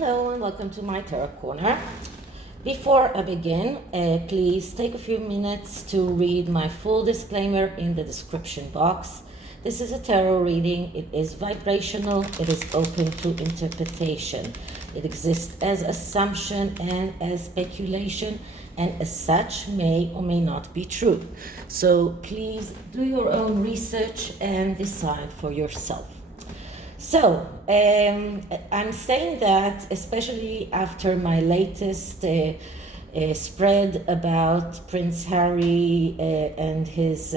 Hello and welcome to my Tarot Corner. Before I begin, please take a few minutes to read my full disclaimer in the description box. This is a tarot reading. It is vibrational. It is open to interpretation. It exists as assumption and as speculation, and as such may or may not be true. So please do your own research and decide for yourself. So, I'm saying that especially after my latest spread about Prince Harry and his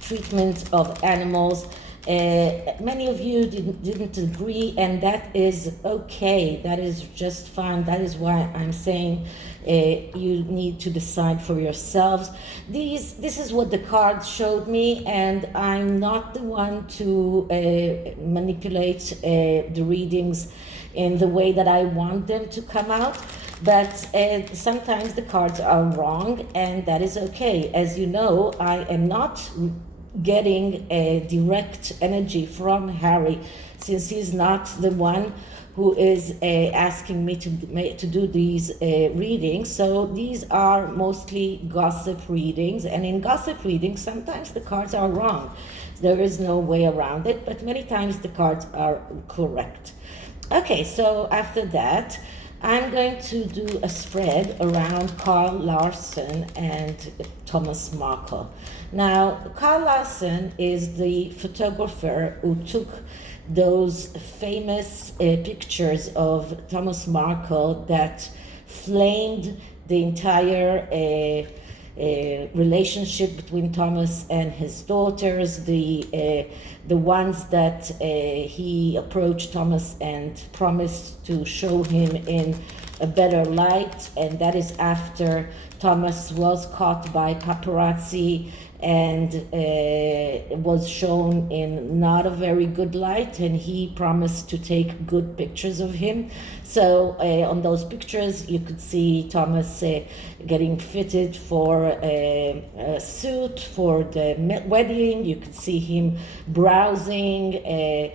treatment of animals, many of you didn't agree, and that is okay. That is just fine. That is why I'm saying you need to decide for yourselves. This is what the cards showed me, and I'm not the one to manipulate the readings in the way that I want them to come out. But sometimes the cards are wrong, and that is okay. As you know, I am not getting a direct energy from Harry, since he's not the one who is asking me to do these readings. So these are mostly gossip readings, and in gossip readings sometimes the cards are wrong. There is no way around it, but many times the cards are correct. Okay, so after that I'm going to do a spread around Karl Larsen and Thomas Markle. Now, Karl Larsen is the photographer who took those famous pictures of Thomas Markle that flamed the entire relationship between Thomas and his daughters, the ones that he approached Thomas and promised to show him in a better light, and that is after Thomas was caught by paparazzi and was shown in not a very good light, and he promised to take good pictures of him. So on those pictures you could see Thomas getting fitted for a suit for the wedding. You could see him browsing a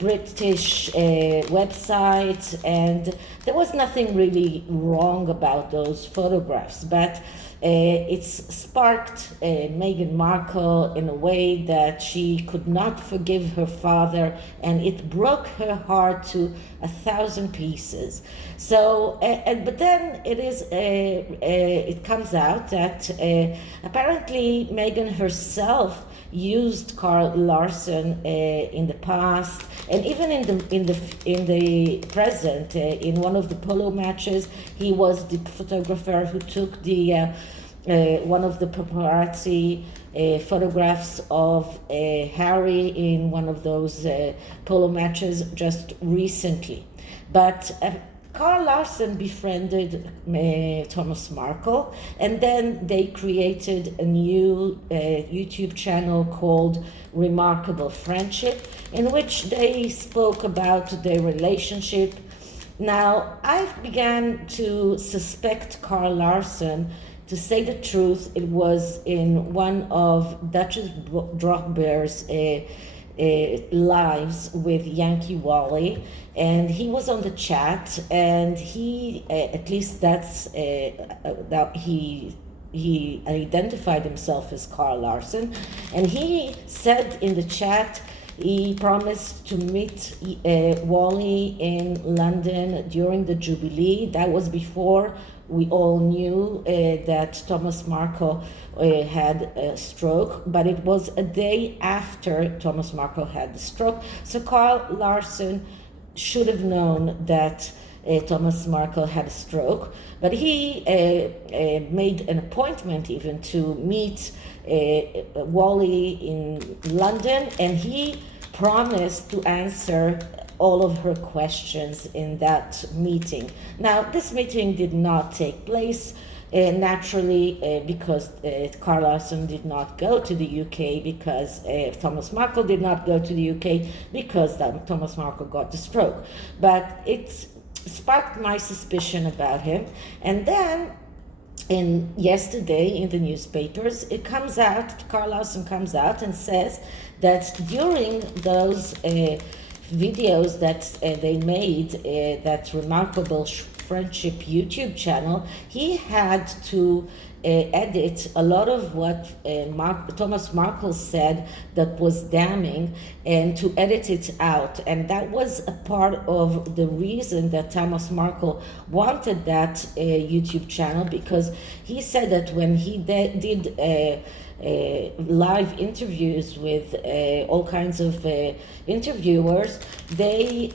British website, and there was nothing really wrong about those photographs, but it's sparked Meghan Markle in a way that she could not forgive her father, and it broke her heart to 1,000 pieces. So, but then it comes out that apparently Meghan herself used Karl Larsen in the past, and even in the present. In one of the polo matches, he was the photographer who took the one of the paparazzi photographs of Harry in one of those polo matches just recently. But Karl Larsen befriended Thomas Markle, and then they created a new YouTube channel called Remarkable Friendship, in which they spoke about their relationship. Now, I've began to suspect Karl Larsen. To say the truth, it was in one of Duchess Drochber's lives with Yankee Wally, and he was on the chat, and he at least that's that he identified himself as Karl Larsen, and he said in the chat he promised to meet Wally in London during the Jubilee. That was before we all knew that Thomas Markle had a stroke, but it was a day after Thomas Markle had the stroke. So Karl Larsen should have known that Thomas Markle had a stroke, but he made an appointment even to meet Wally in London, and he promised to answer all of her questions in that meeting. Now, this meeting did not take place naturally because Karl Larsen did not go to the UK, because Thomas Markle did not go to the UK because Thomas Markle got the stroke. But it sparked my suspicion about him, and then yesterday in the newspapers it comes out, Karl Larsen comes out and says that during those videos that they made, that remarkable friendship YouTube channel, he had to edit a lot of what Thomas Markle said that was damning, and to edit it out. And that was a part of the reason that Thomas Markle wanted that YouTube channel, because he said that when he did live interviews with all kinds of interviewers, they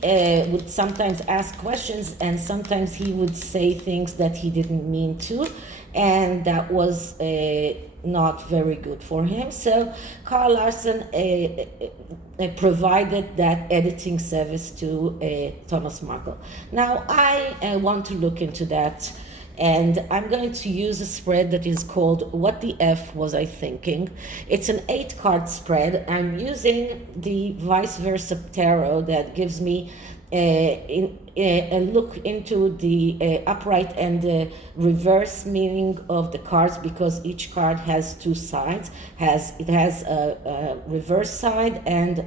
would sometimes ask questions, and sometimes he would say things that he didn't mean to, and that was not very good for him. So Karl Larsen provided that editing service to Thomas Markle. Now I want to look into that, and I'm going to use a spread that is called What the F Was I Thinking? It's an 8-card spread. I'm using the VICEVERSA tarot that gives me a look into the upright and the reverse meaning of the cards, because each card has two sides. It has a reverse side and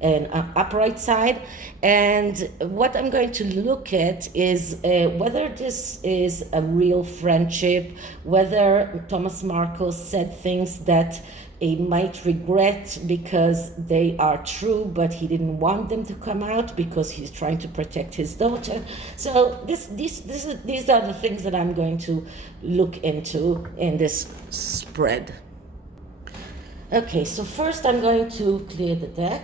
an upright side. And what I'm going to look at is whether this is a real friendship, whether Thomas Markle said things that he might regret because they are true, but he didn't want them to come out because he's trying to protect his daughter. So these are the things that I'm going to look into in this spread. Okay, so first I'm going to clear the deck.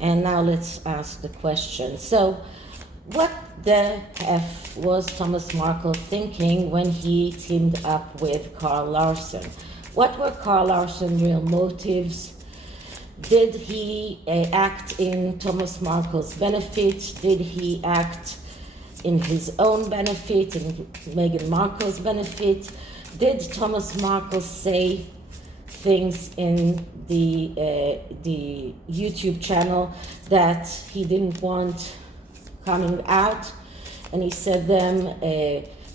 And now let's ask the question. So, what the F was Thomas Markle thinking when he teamed up with Karl Larsen? What were Karl Larsen's real motives? Did he act in Thomas Markle's benefit? Did he act in his own benefit, in Meghan Markle's benefit? Did Thomas Markle say things in the YouTube channel that he didn't want coming out, and he said them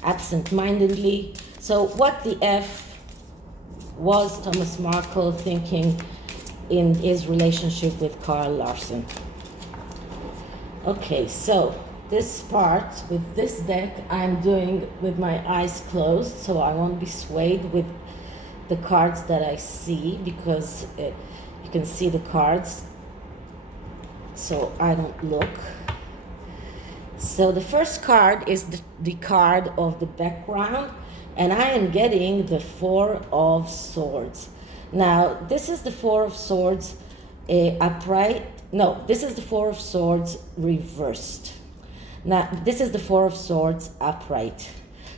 absent-mindedly? So what the F was Thomas Markle thinking in his relationship with Karl Larsen? Okay, so this part with this deck I'm doing with my eyes closed, so I won't be swayed with the cards that I see, because you can see the cards, so I don't look. So the first card is the card of the background, and I am getting the Four of Swords. Now, this is the Four of Swords upright. No, this is the Four of Swords reversed. Now, this is the Four of Swords upright.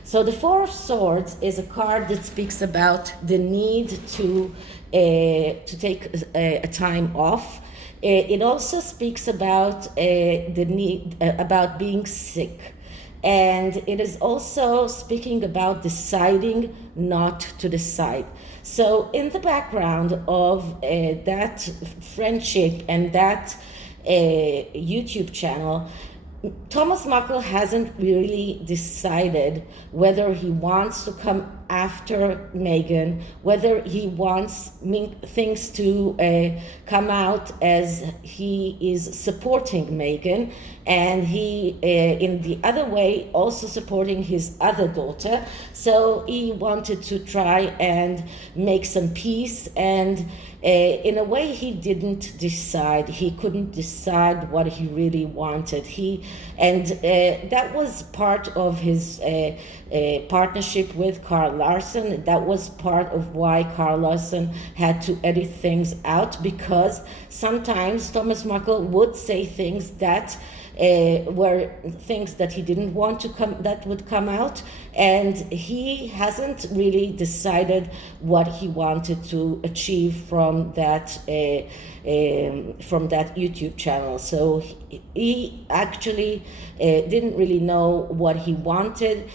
So the Four of Swords is a card that speaks about the need to take a time off. It also speaks about the need about being sick, and it is also speaking about deciding not to decide. So in the background of that friendship and that YouTube channel, Thomas Markle hasn't really decided whether he wants to come after Meghan, whether he wants things to come out as he is supporting Meghan, and he, in the other way, also supporting his other daughter. So he wanted to try and make some peace, and in a way he didn't decide. He couldn't decide what he really wanted. That was part of his partnership with Karl Larsen. That was part of why Karl Larsen had to edit things out, because sometimes Thomas Markle would say things that were things that he didn't want to come out, and he hasn't really decided what he wanted to achieve from that YouTube channel. So he actually didn't really know what he wanted,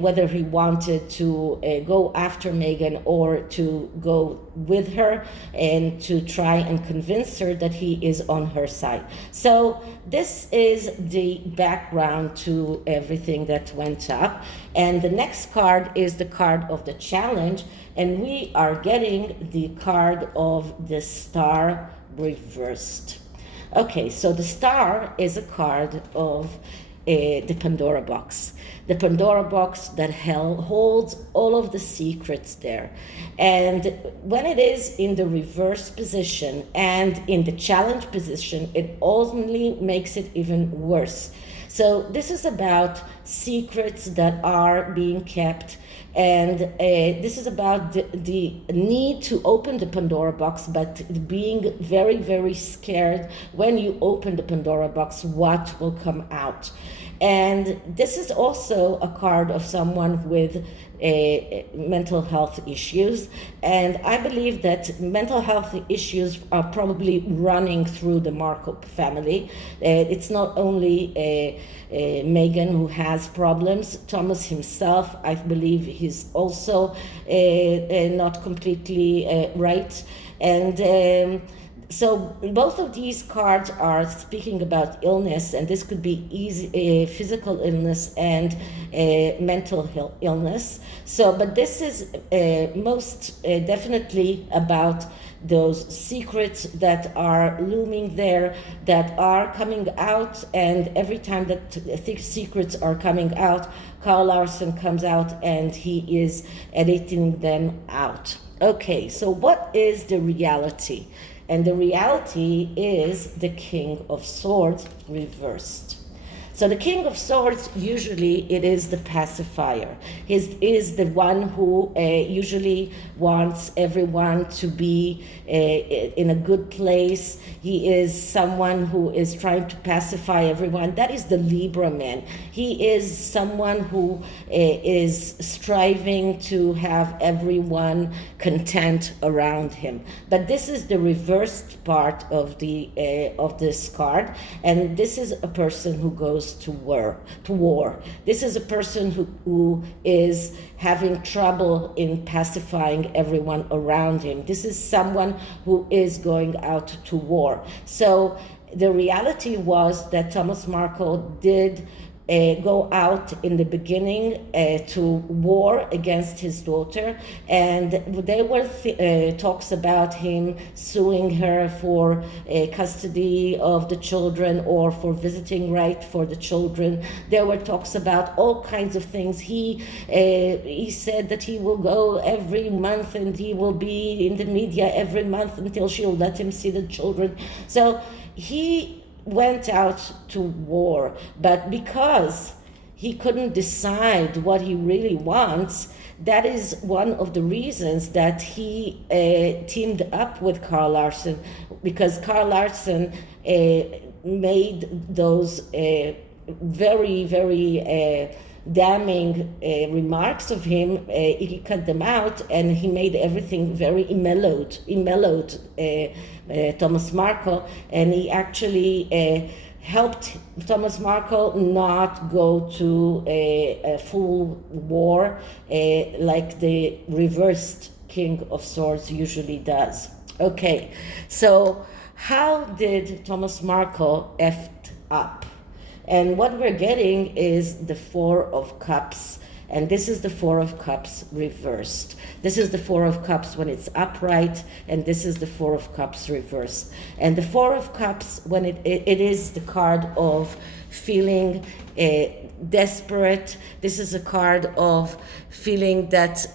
whether he wanted to go after Meghan or to go with her and to try and convince her that he is on her side. So this is the background to everything that went up. And the next card is the card of the challenge, and we are getting the card of the Star reversed. Okay, so the Star is a card of the Pandora box. The Pandora box that holds all of the secrets there. And when it is in the reverse position and in the challenge position, it only makes it even worse. So this is about secrets that are being kept, and this is about the need to open the Pandora box, but being very, very scared when you open the Pandora box what will come out. And this is also a card of someone with mental health issues, and I believe that mental health issues are probably running through the Markle family. It's not only Meghan who has problems. Thomas himself, I believe, he's also not completely right. And so both of these cards are speaking about illness, and this could be physical illness and mental illness. So, but this is most definitely about those secrets that are looming there, that are coming out, and every time that these secrets are coming out, Karl Larsen comes out and he is editing them out. Okay, so what is the reality? And the reality is the King of Swords reversed. So the King of Swords, usually it is the pacifier. He is the one who usually wants everyone to be in a good place. He is someone who is trying to pacify everyone. That is the Libra man. He is someone who is striving to have everyone content around him. But this is the reversed part of this card, and this is a person who goes to war. This is a person who is having trouble in pacifying everyone around him. This is someone who is going out to war. So the reality was that Thomas Markle did go out in the beginning to war against his daughter, and there were talks about him suing her for custody of the children or for visiting right for the children. There were talks about all kinds of things. He said that he will go every month and he will be in the media every month until she'll let him see the children. So he went out to war, but because he couldn't decide what he really wants, that is one of the reasons that he teamed up with Karl Larsen, because Karl Larsen made those very, very damning remarks of him. He cut them out and he made everything very mellowed Thomas Markle, and he actually helped Thomas Markle not go to a full war like the reversed King of Swords usually does. Okay, so how did Thomas Markle effed up? And what we're getting is the Four of Cups, and this is the Four of Cups reversed. This is the Four of Cups when it's upright, and this is the Four of Cups reversed. And the Four of Cups, when it is the card of feeling desperate. This is a card of feeling that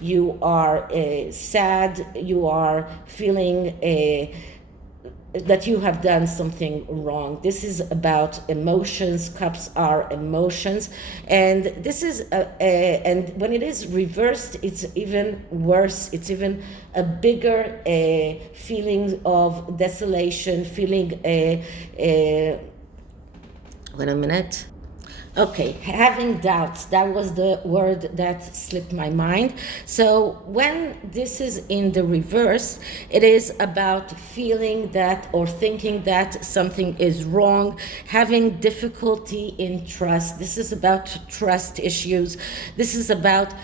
you are sad, you are feeling that you have done something wrong. This is about emotions. Cups are emotions, and this is and when it is reversed, it's even worse. It's even a bigger feeling of desolation, feeling wait a minute. Okay, having doubts, that was the word that slipped my mind. So when this is in the reverse, it is about feeling that or thinking that something is wrong, having difficulty in trust. This is about trust issues. This is about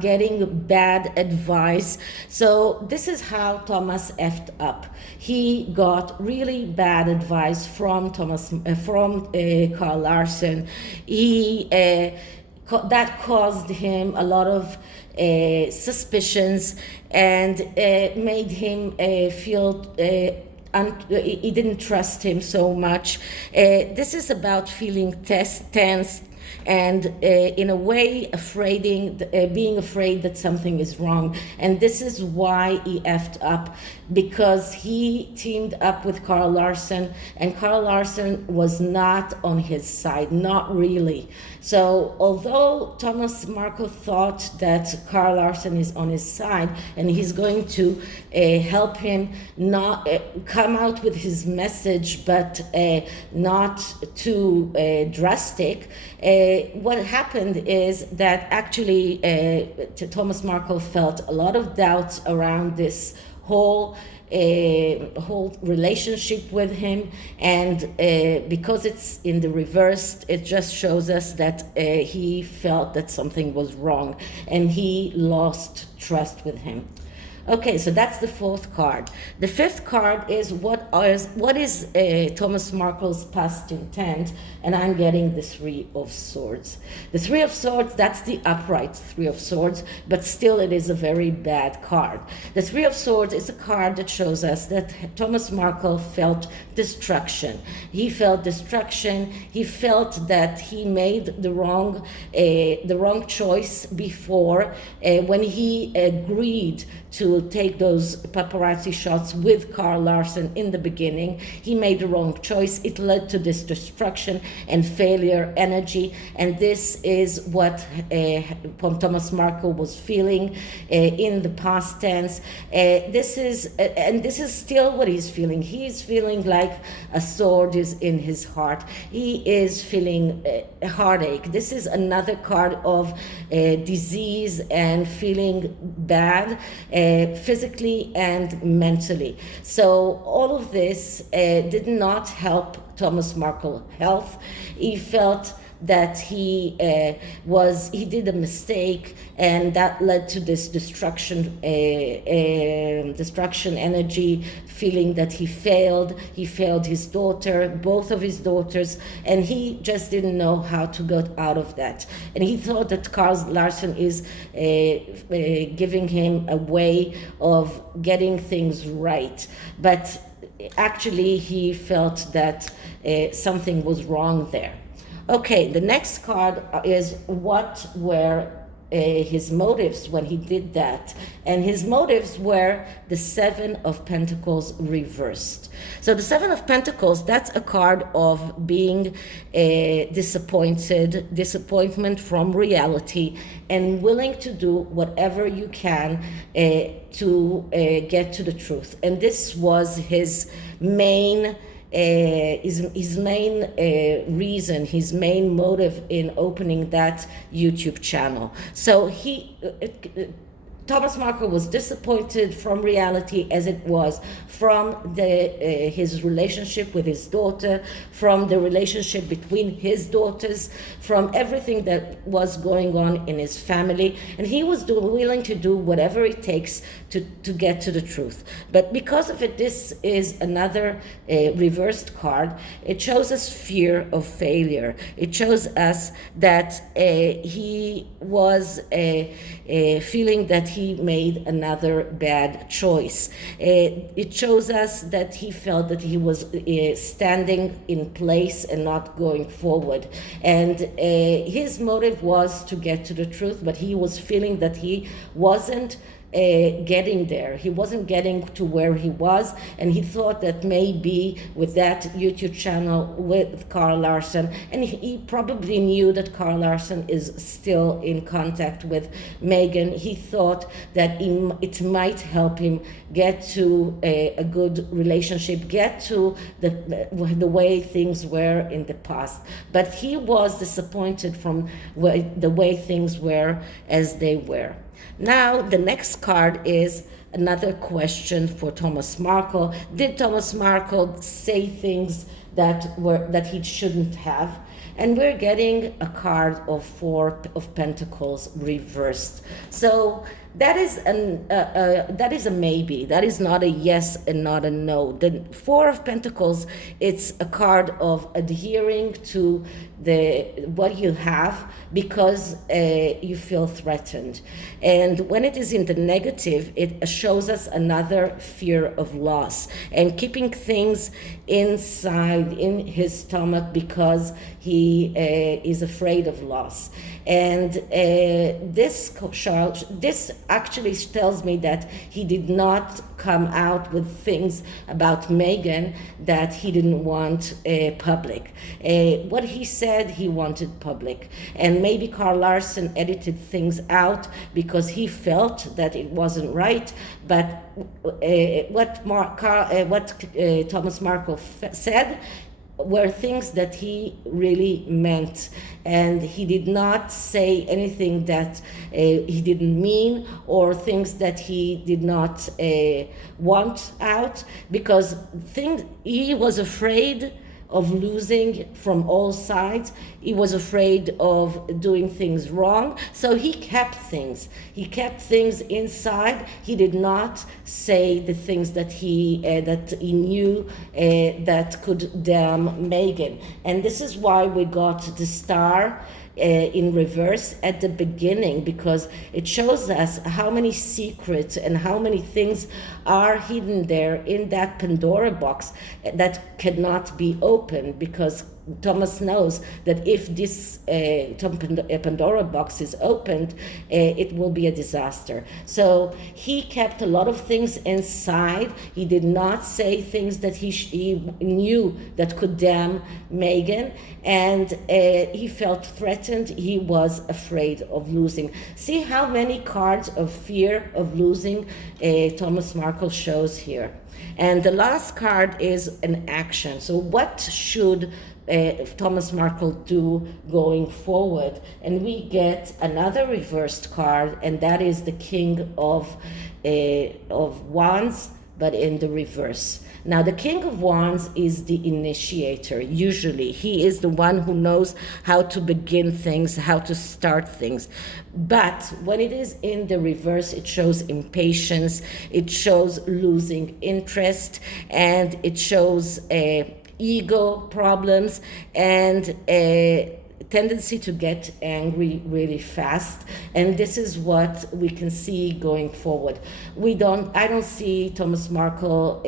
getting bad advice. So this is how Thomas effed up. He got really bad advice from Karl Larsen. That caused him a lot of suspicions and made him feel he didn't trust him so much. This is about feeling tense and in a way being afraid that something is wrong. And this is why he effed up, because he teamed up with Karl Larsen, and Karl Larsen was not on his side, not really. So although Thomas Markle thought that Karl Larsen is on his side and he's going to help him not come out with his message, but not too drastic, what happened is that actually Thomas Markle felt a lot of doubts around this whole relationship with him, and because it's in the reverse, it just shows us that he felt that something was wrong and he lost trust with him. Okay, so that's the fourth card. The fifth card is what is Thomas Markle's past intent, and I'm getting the Three of Swords. The Three of Swords, that's the upright Three of Swords, but still it is a very bad card. The Three of Swords is a card that shows us that Thomas Markle felt destruction. He felt destruction. He felt that he made the wrong choice before when he agreed to take those paparazzi shots with Karl Larsen in the beginning. He made the wrong choice. It led to this destruction and failure energy, and this is what Thomas Markle was feeling in the past tense. This is still what he's feeling. He's feeling like a sword is in his heart. He is feeling a heartache. This is another card of disease and feeling bad, physically and mentally. So all of this did not help Thomas Markle's health. He felt that he did a mistake, and that led to this destruction energy, feeling that he failed his daughter, both of his daughters, and he just didn't know how to get out of that. And he thought that Karl Larsen is giving him a way of getting things right, but actually he felt that something was wrong there. Okay, the next card is what were his motives when he did that. And his motives were the Seven of Pentacles reversed. So the 7 of Pentacles, that's a card of being disappointment from reality, and willing to do whatever you can to get to the truth. And this was his main reason, his main motive in opening that YouTube channel. So Thomas Markle was disappointed from reality as it was, from his relationship with his daughter, from the relationship between his daughters, from everything that was going on in his family, and he was willing to do whatever it takes to get to the truth. But because of it, this is another reversed card. It shows us fear of failure. It shows us that he was feeling that he made another bad choice. It shows us that he felt that he was standing in place and not going forward. And his motive was to get to the truth, but he was feeling that he wasn't getting there. He wasn't getting to where he was, and he thought that maybe with that YouTube channel with Karl Larsen, and he probably knew that Karl Larsen is still in contact with Meghan. He thought that it might help him get to a good relationship, get to the way things were in the past. But he was disappointed from the way things were as they were. Now, the next card is another question for Thomas Markle. Did Thomas Markle say things that he shouldn't have? And we're getting a card of Four of Pentacles reversed. So that is a maybe. That is not a yes and not a no. The Four of Pentacles, it's a card of adhering to what you have because you feel threatened. And when it is in the negative, it shows us another fear of loss and keeping things inside in his stomach because he is afraid of loss. And this actually tells me that he did not come out with things about Meghan that he didn't want public. What he said, he wanted public. And maybe Karl Larsen edited things out because he felt that it wasn't right. But what Thomas Markle said were things that he really meant, and he did not say anything that he didn't mean or things that he did not want out, because he was afraid of losing from all sides. He was afraid of doing things wrong, so he kept things. He kept things inside. He did not say the things that he knew that could damn Meghan. And this is why we got the star in reverse at the beginning, because it shows us how many secrets and how many things are hidden there in that Pandora box that cannot be opened, because Thomas knows that if this Pandora box is opened, it will be a disaster. So he kept a lot of things inside. He did not say things that he knew that could damn Meghan, and he felt threatened. He was afraid of losing. See how many cards of fear of losing Thomas Markle shows here. And the last card is an action. So what should Thomas Markle do going forward? And we get another reversed card, and that is the King of Wands, but in the reverse. Now, the King of Wands is the initiator. Usually, he is the one who knows how to begin things, how to start things. But when it is in the reverse, it shows impatience, it shows losing interest, and it shows ego problems and a tendency to get angry really fast. And this is what we can see going forward. I don't see Thomas Markle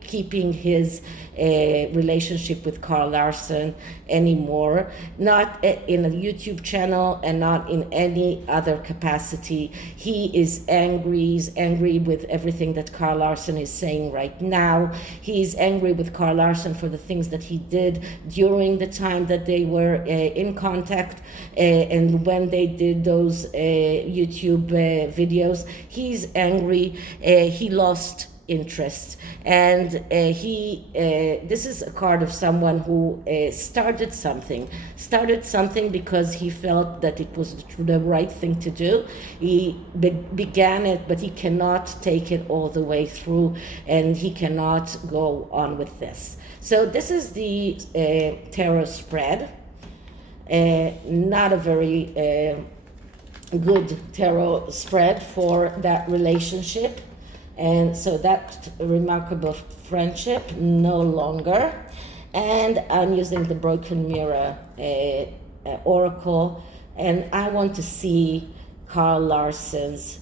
keeping his relationship with Karl Larsen anymore, not in a YouTube channel and not in any other capacity. He is angry. He's angry with everything that Karl Larsen is saying right now. He's angry with Karl Larsen for the things that he did during the time that they were in contact, and when they did those YouTube videos. He's angry. He lost interest, and this is a card of someone who started something because he felt that it was the right thing to do. He began it, but he cannot take it all the way through, and he cannot go on with this. So this is the tarot spread. Not a very good tarot spread for that relationship. And so that remarkable friendship no longer. And I'm using the Broken Mirror Oracle, and I want to see Karl Larsen's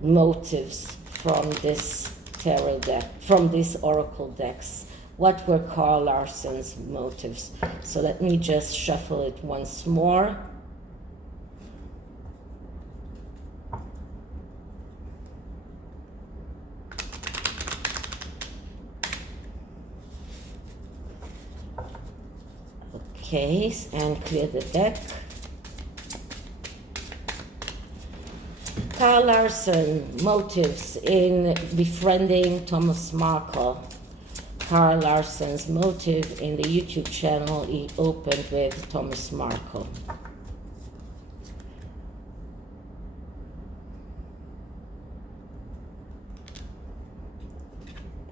motives from this tarot deck, from these Oracle decks. What were Karl Larsen's motives? So let me just shuffle it once more. case and clear the deck. Karl Larsen, motives in befriending Thomas Markle. Karl Larsen's motive in the YouTube channel he opened with Thomas Markle.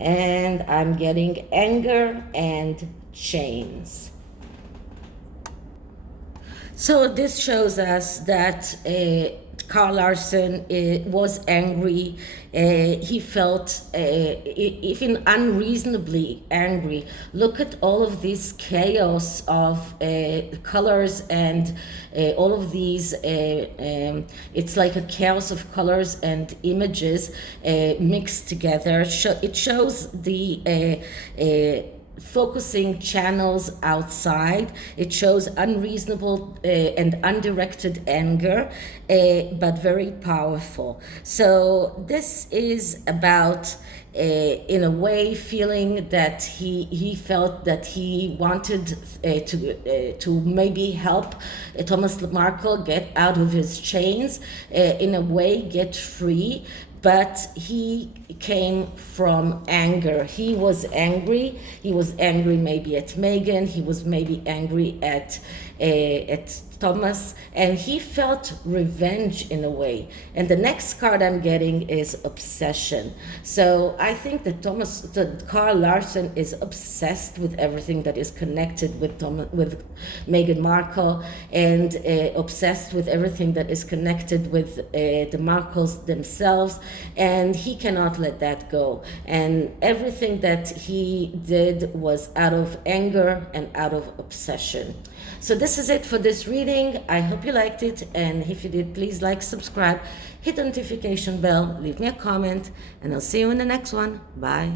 And I'm getting anger and chains. So this shows us that Karl Larsen was angry. He felt even unreasonably angry. Look at all of this chaos of colors and all of these, it's like a chaos of colors and images mixed together. It shows the focusing channels outside. It shows unreasonable and undirected anger, but very powerful. So this is about in a way feeling that he felt that he wanted to maybe help Thomas Markle get out of his chains, in a way get free. But he came from anger. He was angry. He was angry maybe at Meghan. He was maybe angry at Thomas, and he felt revenge in a way. And the next card I'm getting is obsession. So I think that Karl Larsen is obsessed with everything that is connected with Meghan Markle, and obsessed with everything that is connected with the Markles themselves, and he cannot let that go. And everything that he did was out of anger and out of obsession. So this is it for this reading. I hope you liked it, and if you did, please like, subscribe, hit the notification bell, leave me a comment, and I'll see you in the next one. Bye.